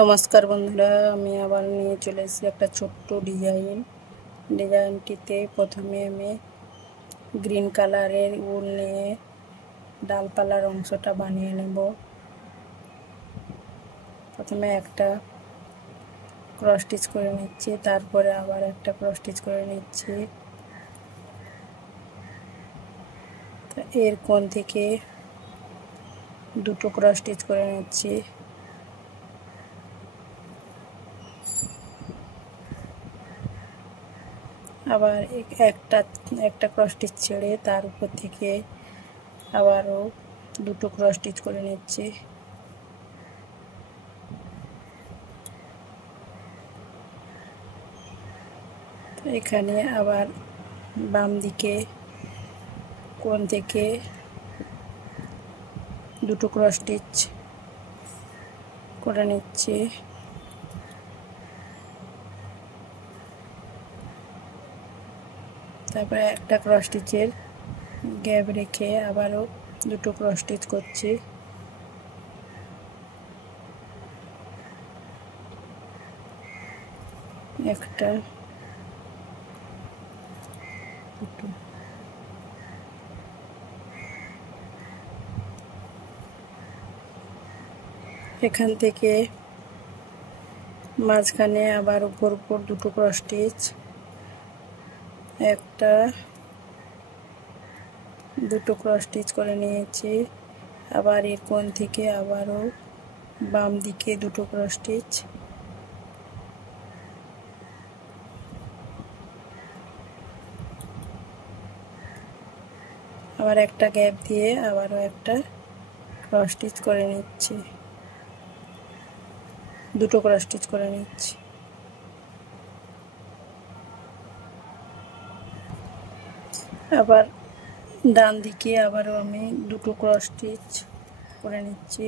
নমস্কার বন্ধুরা, আমি আবার নিয়ে চলে এসেছি একটা ছোট্ট ডিজাইনটিতে প্রথমে আমি গ্রিন কালারের উল নিয়ে ডালপালার অংশটা বানিয়ে নেব। প্রথমে একটা ক্রস স্টিচ করে নিচ্ছি, তারপরে আবার একটা ক্রস স্টিচ করে নিচ্ছি। এর কোণ থেকে দুটো ক্রস স্টিচ করে নিচ্ছি। আবার একটা ক্রস স্টিচ ছেড়ে তার উপর থেকে আবারও দুটো ক্রস স্টিচ করে নিচ্ছি। এখানে আবার বাম দিকে কোণ থেকে দুটো ক্রস স্টিচ করে নিচ্ছি। তারপরে একটা ক্রস স্টিচের গ্যাপ রেখে আবারও দুটো ক্রস স্টিচ করছি। একটা দুটো এখান থেকে মাঝখানে আবার উপর দুটো ক্রস স্টিচ, একটা দুটো ক্রস স্টিচ করে নিয়েছি। আবার এর কোণ থেকে আবারও বাম দিকে দুটো ক্রস স্টিচ, আবার একটা গ্যাপ দিয়ে আবারও একটা ক্রস স্টিচ করে নিচ্ছি, দুটো ক্রস স্টিচ করে নিচ্ছি। আবার ডান দিকে আবারও আমি দুটো ক্রস স্টিচ করে নিচ্ছি।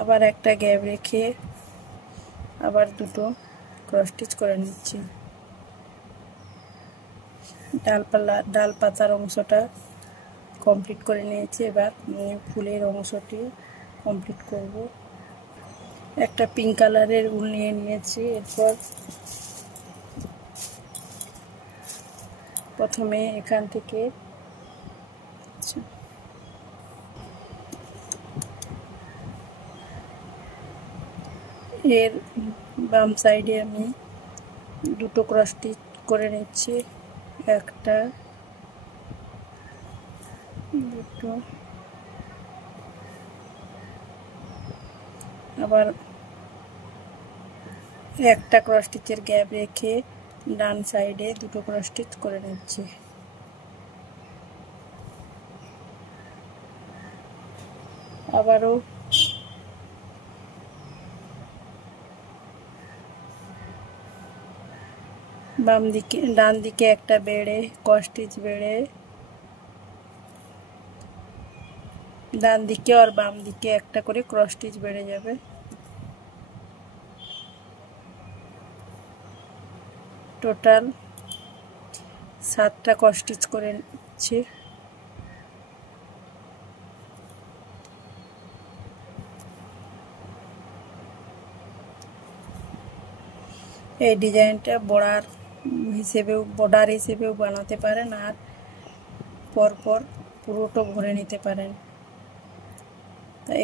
আবার একটা গ্যাপ রেখে আবার দুটো ক্রস স্টিচ করে নিচ্ছি। ডাল পাতার অংশটা কমপ্লিট করে নিয়েছি। এবার ফুলের অংশটি কমপ্লিট করব। একটা পিঙ্ক কালারের উল নিয়ে নিয়েছি। এরপর প্রথমে এখান থেকে এর বাম সাইডে আমি দুটো ক্রস স্টিচ করে নিচ্ছি, একটা দুটো। আবার একটা ক্রস স্টিচের গ্যাপ রেখে ডান সাইডে দুটো ক্রস স্টিচ করে নিচ্ছি। আবারও ডান দিকে একটা বেড়ে ক্রস স্টিচ বেড়ে ডান দিকে আর বাম দিকে একটা করে ক্রস স্টিচ বেড়ে যাবে। টোটাল 7টা ক্রস স্টিচ করে নিচ্ছি। এই ডিজাইনটা বর্ডার হিসেবেও বানাতে পারেন, আর পরপর পুরোটা ভরে নিতে পারেন।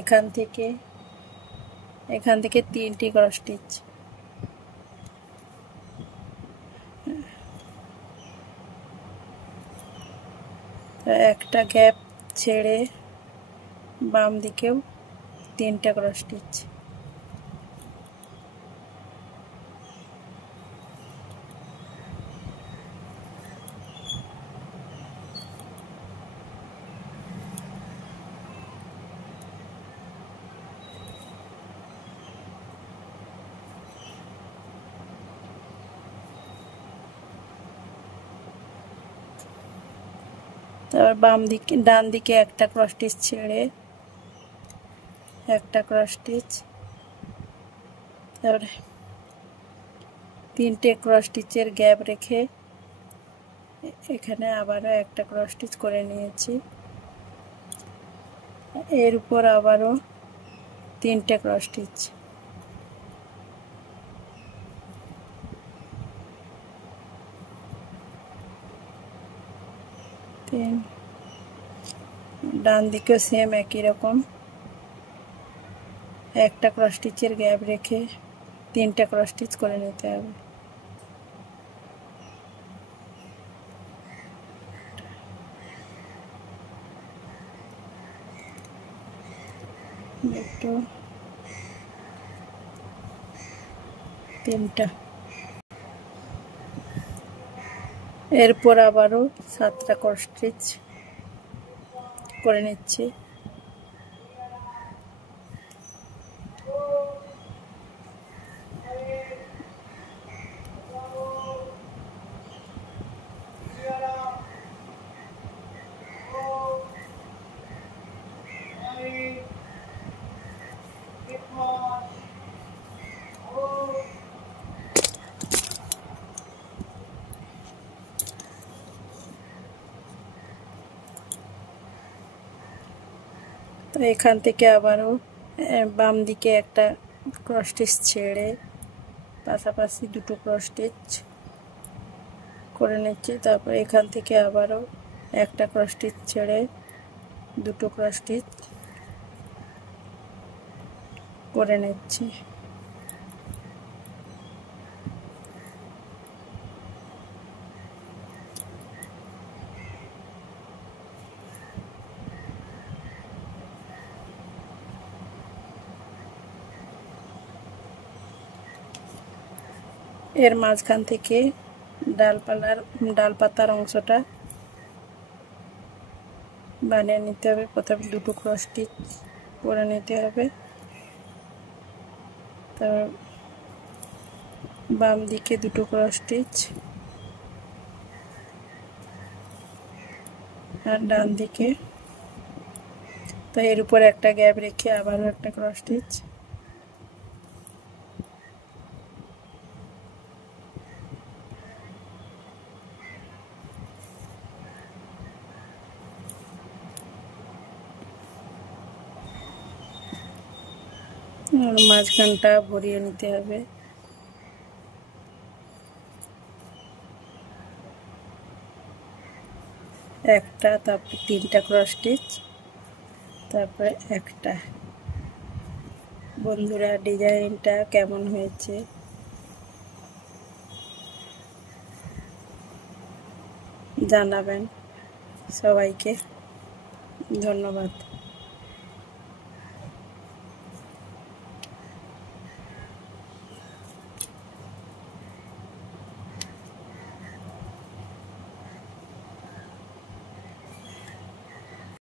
এখান থেকে 3টি ক্রস স্টিচ, একটা গ্যাপ ছেড়ে বাম দিকেও 3টা ক্রস স্টিচ। তারপর ডান দিকে একটা ক্রস স্টিচ ছেড়ে একটা ক্রস স্টিচ, তারপরে 3টে ক্রস স্টিচের গ্যাপ রেখে এখানে আবারও একটা ক্রস স্টিচ করে নিয়েছি। এর উপর আবারও 3টে ক্রস স্টিচ। ডান দিকেও সেম একই রকম একটা ক্রস স্টিচের গ্যাপ রেখে 3টে ক্রস স্টিচ করে নিতে হবে। দুটো, 3টা। এরপর আবারও 7টা ক্রস স্টিচ করে নিচ্ছি। তো এখান থেকে আবারও বাম দিকে একটা ক্রস স্টিচ ছেড়ে পাশাপাশি 2টো ক্রস স্টিচ করে নিচ্ছি। তারপর এখান থেকে আবারও একটা ক্রস স্টিচ ছেড়ে 2টো ক্রস স্টিচ করে নিচ্ছি। এর মাঝখান থেকে ডাল পাতার অংশটা বানিয়ে নিতে হবে। প্রথমে 2টো ক্রস স্টিচ করে নিতে হবে। তারপর বাম দিকে 2টো ক্রস স্টিচ আর ডান দিকে। তো এর উপরে একটা গ্যাপ রেখে আবারও একটা ক্রস স্টিচ। আর মাঝখানটা ভরিয়ে নিতে হবে। একটা, তারপর 3টা ক্রস স্টিচ, তারপরে একটা। বন্ধুরা, ডিজাইনটা কেমন হয়েছে জানাবেন। সবাইকে ধন্যবাদ।